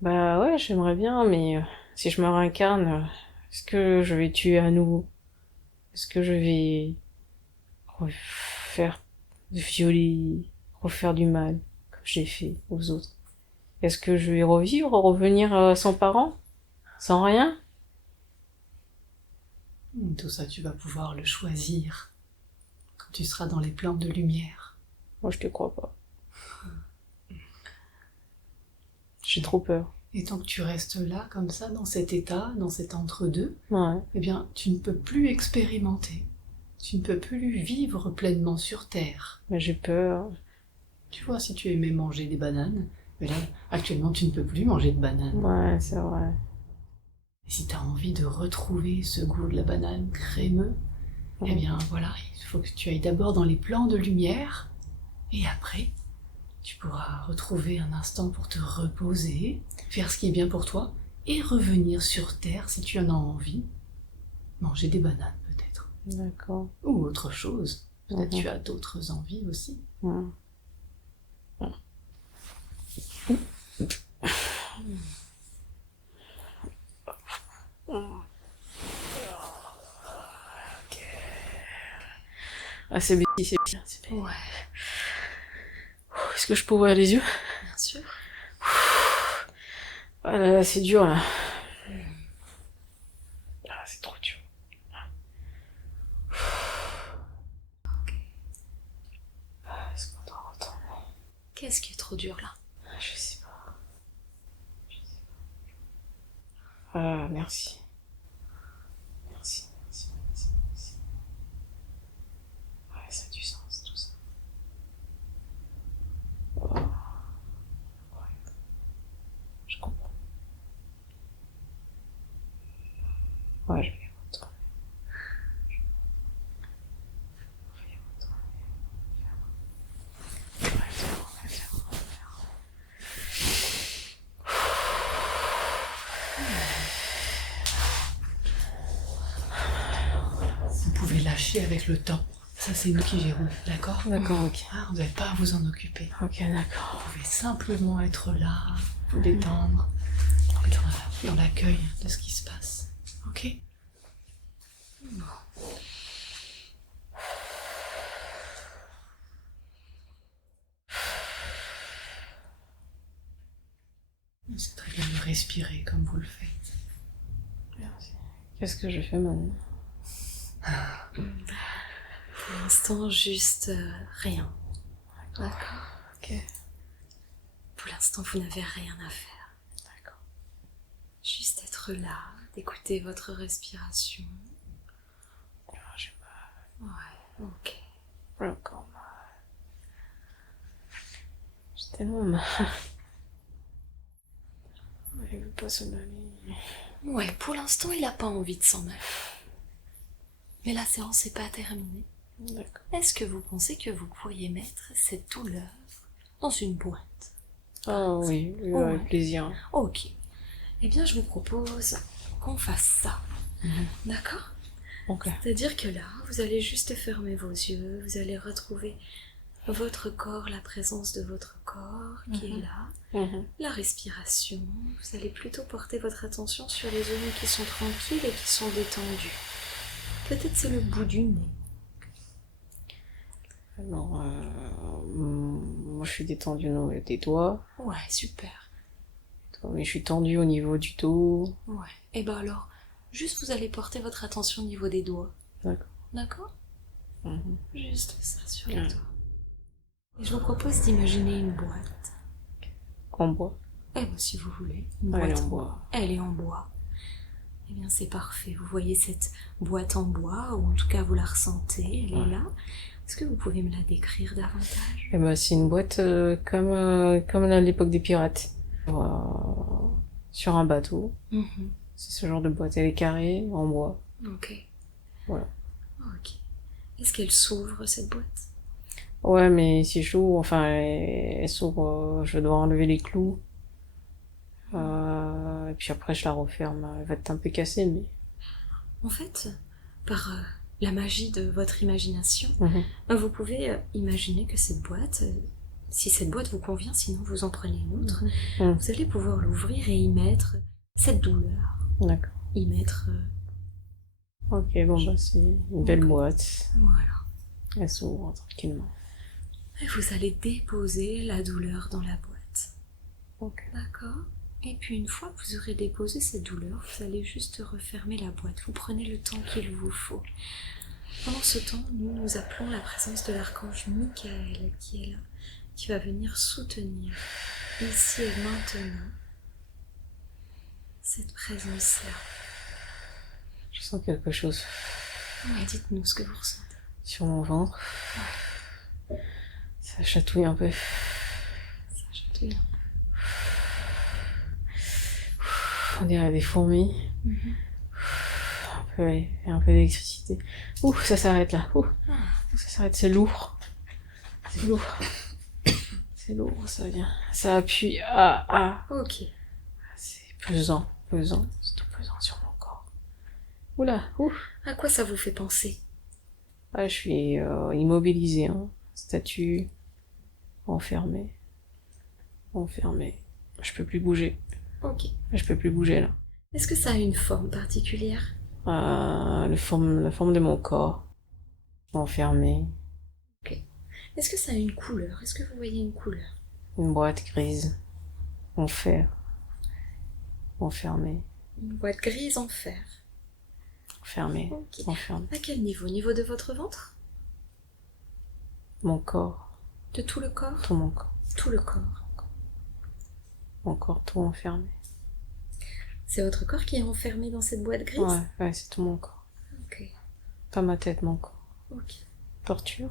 Bah ouais, j'aimerais bien, mais si je me réincarne, est-ce que je vais tuer à nouveau? Est-ce que je vais violer, refaire du mal, comme j'ai fait aux autres? Est-ce que je vais revenir sans parents? Sans rien? Tout ça, tu vas pouvoir le choisir quand tu seras dans les plans de lumière. Moi, je te crois pas. J'ai trop peur. Et tant que tu restes là, comme ça, dans cet état, dans cet entre-deux, Ouais. eh bien, tu ne peux plus expérimenter. Tu ne peux plus vivre pleinement sur Terre. Mais j'ai peur. Tu vois, si tu aimais manger des bananes, mais là, actuellement, tu ne peux plus manger de bananes. Ouais, c'est vrai. Et si tu as envie de retrouver ce goût de la banane crémeux, eh bien, voilà, il faut que tu ailles d'abord dans les plans de lumière, et après, tu pourras retrouver un instant pour te reposer, faire ce qui est bien pour toi, et revenir sur Terre si tu en as envie. Manger des bananes, peut-être. D'accord. Ou autre chose. Peut-être Mhm. tu as d'autres envies aussi. Ouais. Ah, c'est bien, c'est bien, c'est bien. Ouais, Est-ce que je peux ouvrir les yeux? bien sûr. Ah là là, c'est dur là. Ah, c'est trop dur. Ah, est-ce qu'on doit retourner? Qu'est-ce qui est trop dur là? Je sais pas. Ah, merci. Merci, merci, merci, merci. Ouais, ça a du sens, tout ça. Oh. Ouais. Je comprends. Ouais, je vais y retourner. Je vais y retourner. Ouais, viens. Vous pouvez lâcher avec le temps. Ça, c'est nous qui gérons, d'accord? D'accord, ok. Ah, vous n'avez pas à vous en occuper. Ok, d'accord. Vous pouvez simplement être là, vous détendre, être dans l'accueil de ce qui se passe. Ok? C'est très bien de respirer comme vous le faites. Merci. Qu'est-ce que je fais maintenant? Pour l'instant, juste rien. D'accord. Ok. Pour l'instant, vous n'avez rien à faire. D'accord. Juste être là, d'écouter votre respiration. Ah, j'ai mal. Ouais, ok. J'ai encore mal. J'ai tellement mal. Il veut pas s'en aller. Ouais, pour l'instant, il n'a pas envie de s'en aller. Mais la séance n'est pas terminée. D'accord. Est-ce que vous pensez que vous pourriez mettre cette douleur dans une boîte? Ah oui, oui, Ouais. avec plaisir. Ok. Eh bien, je vous propose qu'on fasse ça. D'accord? Ok. C'est-à-dire que là, vous allez juste fermer vos yeux, vous allez retrouver votre corps, la présence de votre corps qui est là, Mhm. la respiration. Vous allez plutôt porter votre attention sur les zones qui sont tranquilles et qui sont détendues. Peut-être c'est le bout du nez. Alors, moi je suis détendue des doigts, Ouais, super. mais je suis tendue au niveau du dos. Ouais. Et ben alors, juste vous allez porter votre attention au niveau des doigts. D'accord. D'accord? Mhm. Juste ça sur les Ouais. doigts. Et je vous propose d'imaginer une boîte. En bois. Eh ben si vous voulez. Une Elle est boîte en bois. Elle est en bois. Eh bien c'est parfait. Vous voyez cette boîte en bois, ou en tout cas vous la ressentez, elle est Ouais. là. Est-ce que vous pouvez me la décrire davantage? Eh ben, c'est une boîte comme à l'époque des pirates. Sur un bateau. Mhm. C'est ce genre de boîte. Elle est carrée, en bois. Ok. Voilà. Ok. Est-ce qu'elle s'ouvre cette boîte? Ouais, mais si j'ouvre, enfin, elle s'ouvre, je vais devoir enlever les clous. Et puis après, je la referme. Elle va être un peu cassée, mais... En fait, par la magie de votre imagination, Mhm. vous pouvez imaginer que cette boîte, si cette boîte vous convient, sinon vous en prenez une autre, Mhm. vous allez pouvoir l'ouvrir et y mettre cette douleur. D'accord. Y mettre... Ok, bon, bah, c'est une belle Ok. boîte. voilà. Elle s'ouvre tranquillement. Et vous allez déposer la douleur dans la boîte. Ok. D'accord? Et puis une fois que vous aurez déposé cette douleur, vous allez juste refermer la boîte. Vous prenez le temps qu'il vous faut. Pendant ce temps, nous appelons la présence de l'archange Michael qui est là, qui va venir soutenir ici et maintenant cette présence-là. Je sens quelque chose Ouais, dites-nous ce que vous ressentez. sur mon ventre. Ça chatouille un peu. Ça chatouille. On dirait des fourmis. Mhm. Un peu, ouais, et un peu d'électricité. Ouh, ça s'arrête là. Ouh, ça s'arrête, c'est lourd. C'est lourd. C'est lourd, ça vient. Ça appuie. Ah. Ok. C'est pesant. C'est tout pesant sur mon corps. Oula, ouh. À quoi ça vous fait penser? Ah, je suis immobilisée, hein. Statue. Enfermée. Je peux plus bouger. Ok. Je peux plus bouger là. Est-ce que ça a une forme particulière? La forme de mon corps. Enfermé. Est-ce que ça a une couleur? Est-ce que vous voyez une couleur? Une boîte grise. En fer. Enfermé. Une boîte grise en fer. Enfermé. Ok. Enfermé. À quel niveau? Au niveau de votre ventre? Mon corps. De tout le corps? Tout mon corps. Tout le corps. Mon corps tout enfermé. C'est votre corps qui est enfermé dans cette boîte grise? Ouais, c'est tout mon corps. Ok. Pas ma tête, mon corps. Ok. Torturé.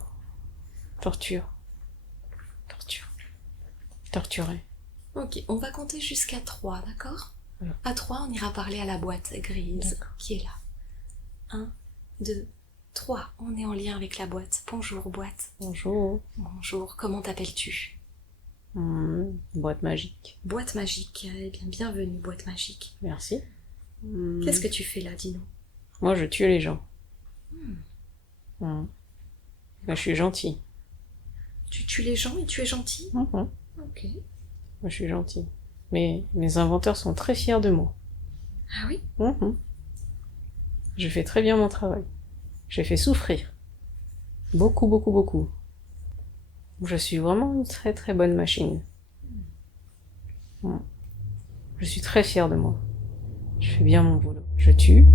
Ok, on va compter jusqu'à 3, d'accord? Ouais. À 3, on ira parler à la boîte grise D'accord. qui est là. 1, 2, 3. On est en lien avec la boîte. Bonjour, boîte. Bonjour. Bonjour, comment t'appelles-tu? Boîte magique. Boîte magique. Eh bien, bienvenue, boîte magique. Merci. Qu'est-ce que tu fais là, dis-nous? Moi, je tue les gens. Moi, je suis gentil. Tu tues les gens et tu es gentil? Moi, Ok. je suis gentil. Mais mes inventeurs sont très fiers de moi. Ah oui? Je fais très bien mon travail. J'ai fait souffrir. Beaucoup. Je suis vraiment une très très bonne machine. Je suis très fière de moi. Je fais bien mon boulot. Je tue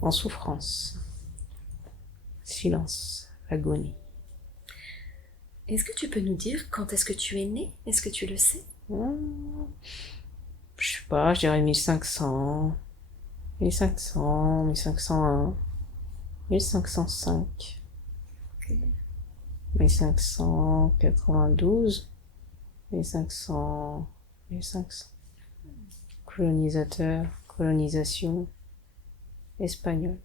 en souffrance. Silence, agonie. Est-ce que tu peux nous dire quand est-ce que tu es né? Est-ce que tu le sais? Je sais pas, je dirais 1500, 1501, 1505, 1592, 1500. Colonisateur, colonisation, espagnol.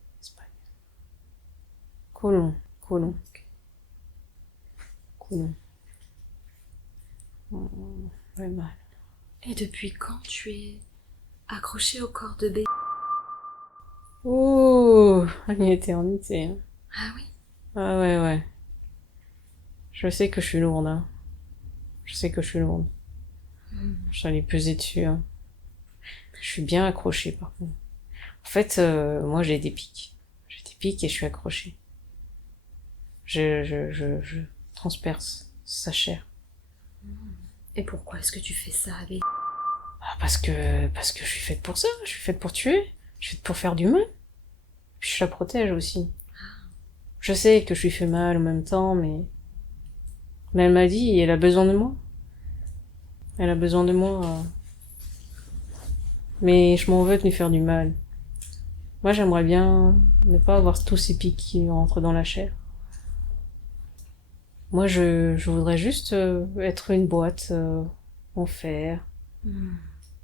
Colon. Ouais, mal. Et depuis quand tu es accroché au corps de bébé? Oh, une éternité. Hein. Ah oui? Ah ouais. Je sais que je suis lourde, hein. J'allais peser dessus, hein. Je suis bien accrochée, par contre. En fait, moi, j'ai des pics. Et je suis accrochée. Je transperce sa chair. Et pourquoi est-ce que tu fais ça, bébé? Ah, parce que je suis faite pour ça. Je suis faite pour tuer. Je suis faite pour faire du mal. Puis je la protège aussi. Je sais que je lui fais mal en même temps, mais elle m'a dit, elle a besoin de moi. Mais je m'en veux de lui faire du mal. Moi, j'aimerais bien ne pas avoir tous ces pics qui rentrent dans la chair. Moi, je voudrais juste être une boîte en fer.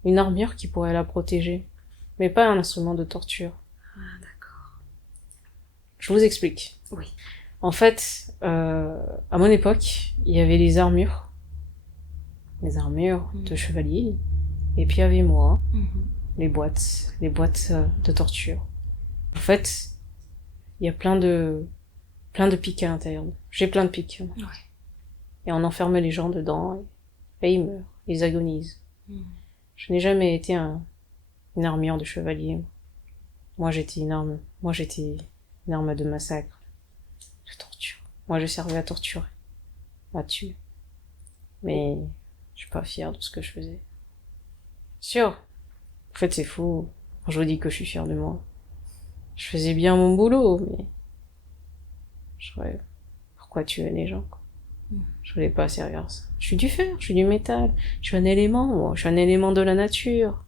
Une armure qui pourrait la protéger. Mais pas un instrument de torture. Ah, d'accord. Je vous explique. Oui. En fait, à mon époque, il y avait les armures. Les armures de chevalier. Et puis il y avait moi. Les boîtes de torture. En fait, il y a plein de pics à l'intérieur. J'ai plein de pics. Ouais. Et on enferme les gens dedans et ils meurent, ils agonisent. Je n'ai jamais été une armure de chevalier. Moi j'étais une arme de massacre, de torture. Moi je servais à torturer, à tuer. Mais je suis pas fière de ce que je faisais. Sûr. En fait, c'est faux. Quand je vous dis que je suis fière de moi. Je faisais bien mon boulot, mais... Pourquoi tuer les gens, quoi. Je voulais pas servir à ça. Je suis du fer, je suis du métal. Je suis un élément, moi. Je suis un élément de la nature.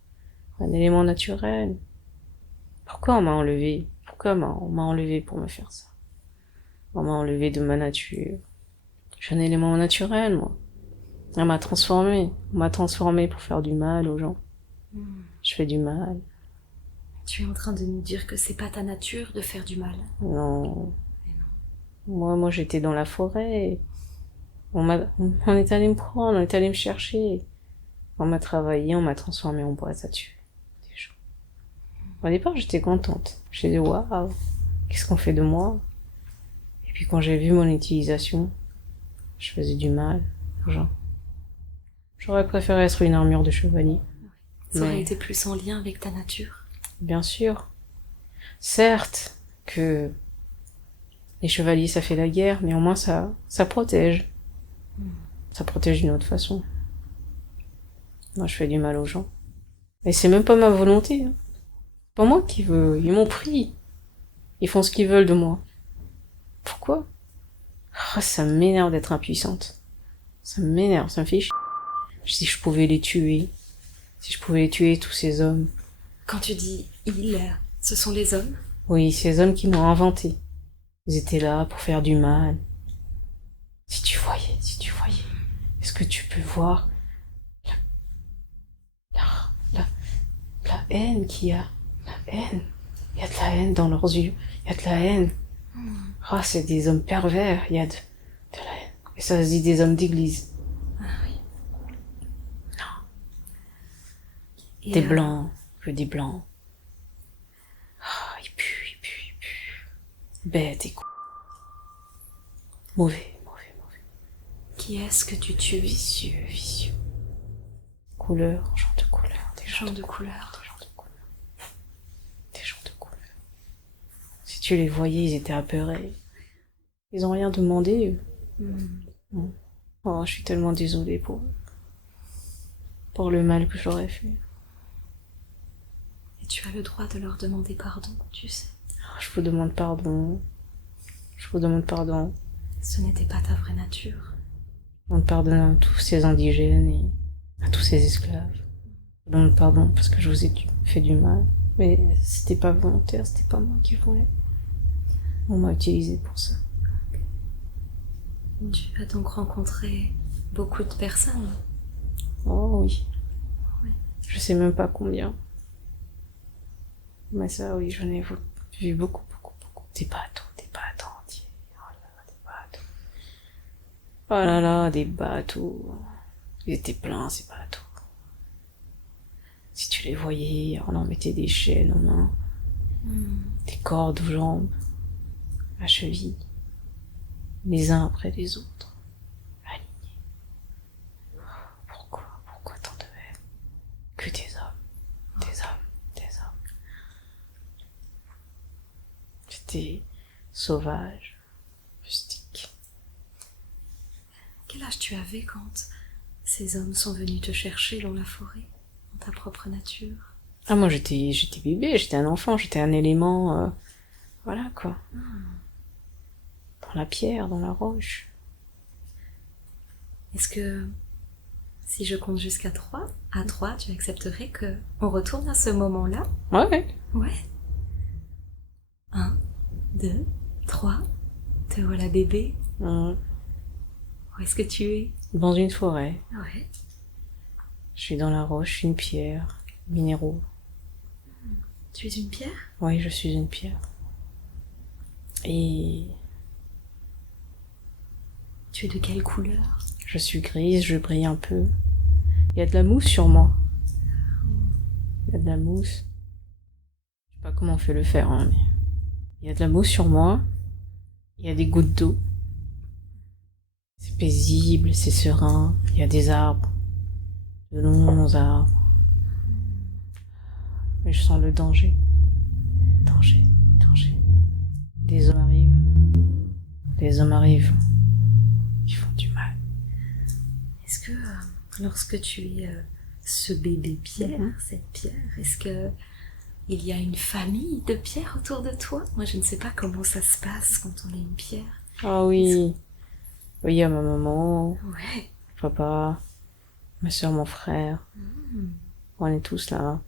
Un élément naturel. Pourquoi on m'a enlevé? Pourquoi on m'a enlevé pour me faire ça? On m'a enlevé de ma nature. Je suis un élément naturel, moi. On m'a transformé. On m'a transformé pour faire du mal aux gens. Je fais du mal. Tu es en train de nous dire que c'est pas ta nature de faire du mal. Non. Moi, j'étais dans la forêt. On est allé me prendre, on est allé me chercher. On m'a travaillé, on m'a transformé en bois, ça tue. Des gens. Au départ, j'étais contente. J'ai dit, waouh, qu'est-ce qu'on fait de moi? Et puis quand j'ai vu mon utilisation, je faisais du mal aux gens. J'aurais préféré être une armure de chevalier. Ça aurait Mais- été plus en lien avec ta nature. Bien sûr. Certes que les chevaliers, ça fait la guerre, mais au moins ça protège. Ça protège d'une autre façon. Moi, je fais du mal aux gens. Et c'est même pas ma volonté. Hein. Pas moi qui veux. Ils m'ont pris. Ils font ce qu'ils veulent de moi. Pourquoi? Ah, ça m'énerve d'être impuissante. Ça m'énerve, ça me fait chier. Si je pouvais les tuer. Si je pouvais tuer tous ces hommes. Quand tu dis ils, ce sont les hommes? Oui, ces hommes qui m'ont inventé. Ils étaient là pour faire du mal. Si tu voyais. Est-ce que tu peux voir la haine qu'il y a? La haine. Il y a de la haine dans leurs yeux. Il y a de la haine. Ah, c'est des hommes pervers. Il y a de la haine. Et ça se dit des hommes d'église. Et, Des blancs. Je veux des blancs. Ah, ils puent. Bêtes et con. Mauvais. qui est-ce que tu tues? Vicieux. Couleur, genre de couleur. Des Gens de couleur. Des gens de couleur. Si tu les voyais, ils étaient apeurés. Ils ont rien demandé, eux. Oh, je suis tellement désolée pour le mal que j'aurais fait. Et tu as le droit de leur demander pardon, tu sais. Je vous demande pardon. Ce n'était pas ta vraie nature. Je demande pardon à tous ces indigènes et à tous ces esclaves. Je demande pardon parce que je vous ai fait du mal. Mais c'était pas volontaire, c'était pas moi qui voulais. On m'a utilisé pour ça. Tu as donc rencontré beaucoup de personnes. Oh oui. Oui. Je sais même pas combien. Mais ça, oui, j'en ai vu beaucoup. Des bateaux entiers. Oh là là, des bateaux. Ils étaient pleins, ces bateaux. Si tu les voyais, on en mettait des chaînes aux mains, des cordes aux jambes, à cheville, les uns après les autres, alignés. Pourquoi tant de haine? Que des hommes. C'était sauvage, rustique. Quel âge tu avais quand ces hommes sont venus te chercher dans la forêt, dans ta propre nature? Ah, moi j'étais bébé, j'étais un enfant, j'étais un élément, voilà quoi. Dans la pierre, dans la roche. Est-ce que si je compte jusqu'à 3, à 3, tu accepterais que on retourne à ce moment-là? Ouais. Ouais. 1, 2, 3. Te voilà bébé. Où est-ce que tu es? Dans une forêt. Ouais. Je suis dans la roche, une pierre, minéraux. Tu es une pierre? Oui, je suis une pierre. Et Tu es de quelle couleur? je suis grise, je brille un peu. Il y a de la mousse sur moi. Il y a de la mousse. Je sais pas comment on fait le faire, hein, mais il y a de la mousse sur moi. Il y a des gouttes d'eau. C'est paisible, c'est serein. Il y a des arbres. De longs arbres. Mais je sens le danger. Danger. Des hommes arrivent. Ils font du mal. Est-ce que lorsque tu es ce bébé Pierre, cette Pierre, est-ce que il y a une famille de Pierre autour de toi? Moi, je ne sais pas comment ça se passe quand on est une Pierre. Ah oui. Oui, il y a ma maman, Ouais. papa, ma soeur, mon frère. On est tous là,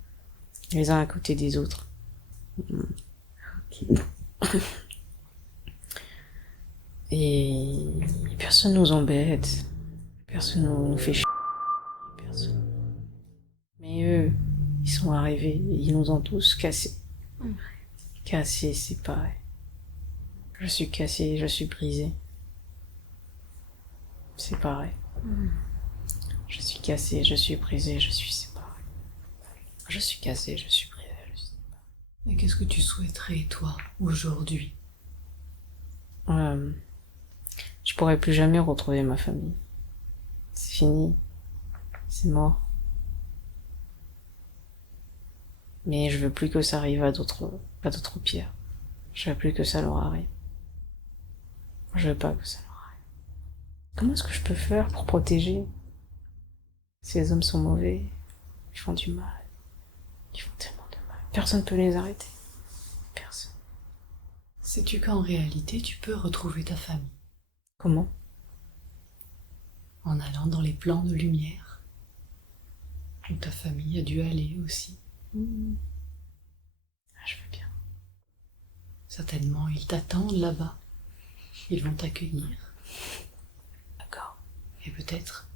les uns à côté des autres. Ok. Et personne nous embête, personne nous fait chier, personne. Mais eux, ils sont arrivés, et ils nous ont tous cassés. Ouais. Cassés, c'est pareil. Je suis cassé, je suis brisé. C'est pareil. Je suis cassé, je suis brisé, je suis séparé. Je suis cassé, je suis brisé, je suis séparé. Et qu'est-ce que tu souhaiterais, toi, aujourd'hui? Je pourrais plus jamais retrouver ma famille. C'est fini. C'est mort. Mais je veux plus que ça arrive à d'autres pierres. Je veux plus que ça leur arrive. Je veux pas que ça leur arrive. Comment est-ce que je peux faire pour protéger? Ces hommes sont mauvais. Ils font du mal. Ils font tellement de mal. Personne peut les arrêter. Personne. Sais-tu qu'en réalité, tu peux retrouver ta famille Comment? en allant dans les plans de lumière où ta famille a dû aller aussi? Ah, je veux bien. Certainement, ils t'attendent là-bas. Ils vont t'accueillir. D'accord. Et peut-être,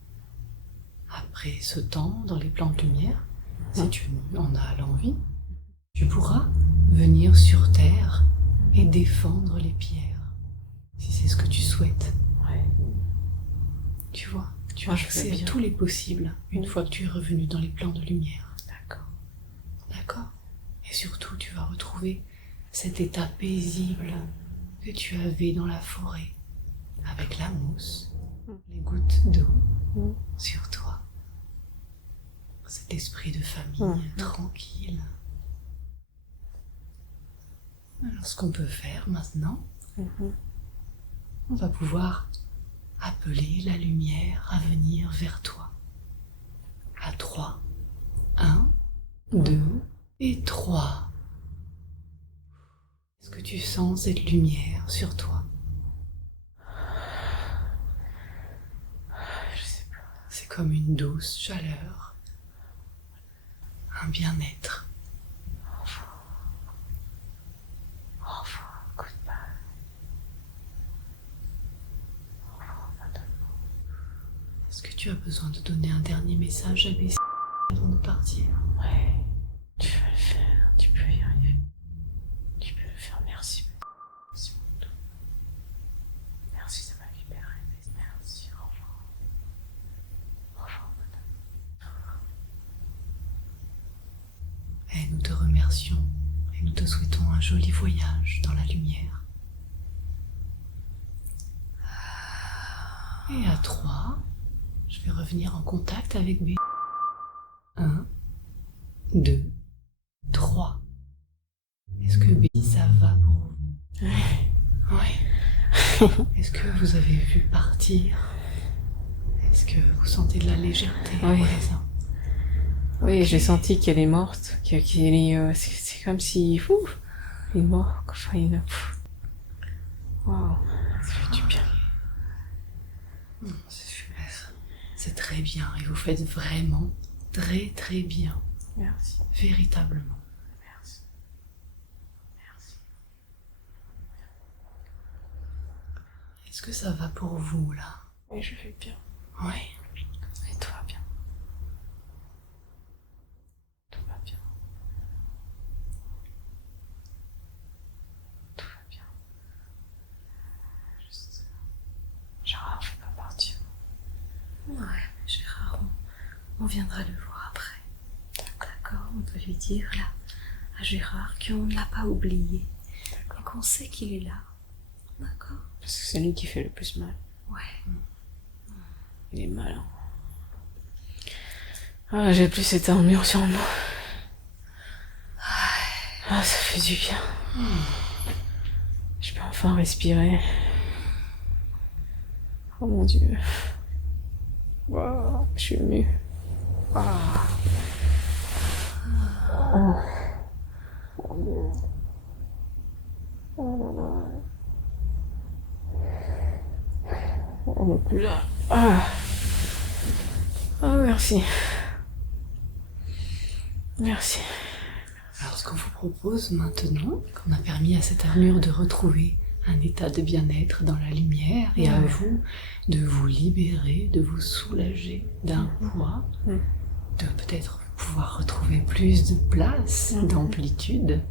après ce temps dans les plans de lumière, si tu en as l'envie, tu pourras venir sur Terre et défendre les pierres. Si c'est ce que tu souhaites. Ouais. Tu vois, tu Moi, as je veux accès à bien. tous les possibles une fois que tu es revenu dans les plans de lumière. D'accord. D'accord? Et surtout, tu vas retrouver cet état paisible que tu avais dans la forêt, avec la mousse, les gouttes d'eau sur toi. Cet esprit de famille tranquille. Alors, ce qu'on peut faire maintenant, on va pouvoir appeler la lumière à venir vers toi. À 3. 1, 2 et 3. Est-ce que tu sens cette lumière sur toi? Je sais pas. C'est comme une douce chaleur, un bien-être. Goodbye. Est-ce que tu as besoin de donner un dernier message à Bessie avant de partir? Ouais. Tu vas le faire. Tu peux y arriver. Tu peux le faire. Merci. Merci pour tout. Merci, ça m'a libéré. Merci. Au revoir. Au revoir, madame. Et nous te remercions et nous te souhaitons un joli voyage dans la lumière. Et à 3, je vais revenir en contact avec Bessie. 1, 2, 3. Est-ce que Bessie, ça va pour vous? Oui. Est-ce que vous avez vu partir? Est-ce que vous sentez de la légèreté Oui. à présent? Oui, Ok. j'ai senti qu'elle est morte. Qu'elle est. C'est comme si. Ouf, elle est morte. Enfin, il. Waouh. Ça fait du bien. C'est super. C'est très bien et vous faites vraiment très très bien. Merci. Véritablement. Merci. Merci. Est-ce que ça va pour vous là? Oui, je vais bien. Oui. Et tout va bien. Tout va bien. Tout va bien. Juste. Gérard, je vais pas partir. Ouais, Gérard, on viendra le voir après. D'accord, on peut lui dire là à Gérard qu'on ne l'a pas oublié et qu'on sait qu'il est là. D'accord? Parce que c'est lui qui fait le plus mal. Ouais. Il est malin. Ah, j'ai plus cette armure sur moi. Ah, ça fait du bien. Je peux enfin respirer. Oh mon Dieu. Waouh, je suis émue. On n'est plus là. Ah. Oh, merci. Merci. Alors, ce qu'on vous propose maintenant, qu'on a permis à cette armure de retrouver un état de bien-être dans la lumière, et à vous de vous libérer, de vous soulager d'un poids, de peut-être pouvoir retrouver plus de place, d'amplitude.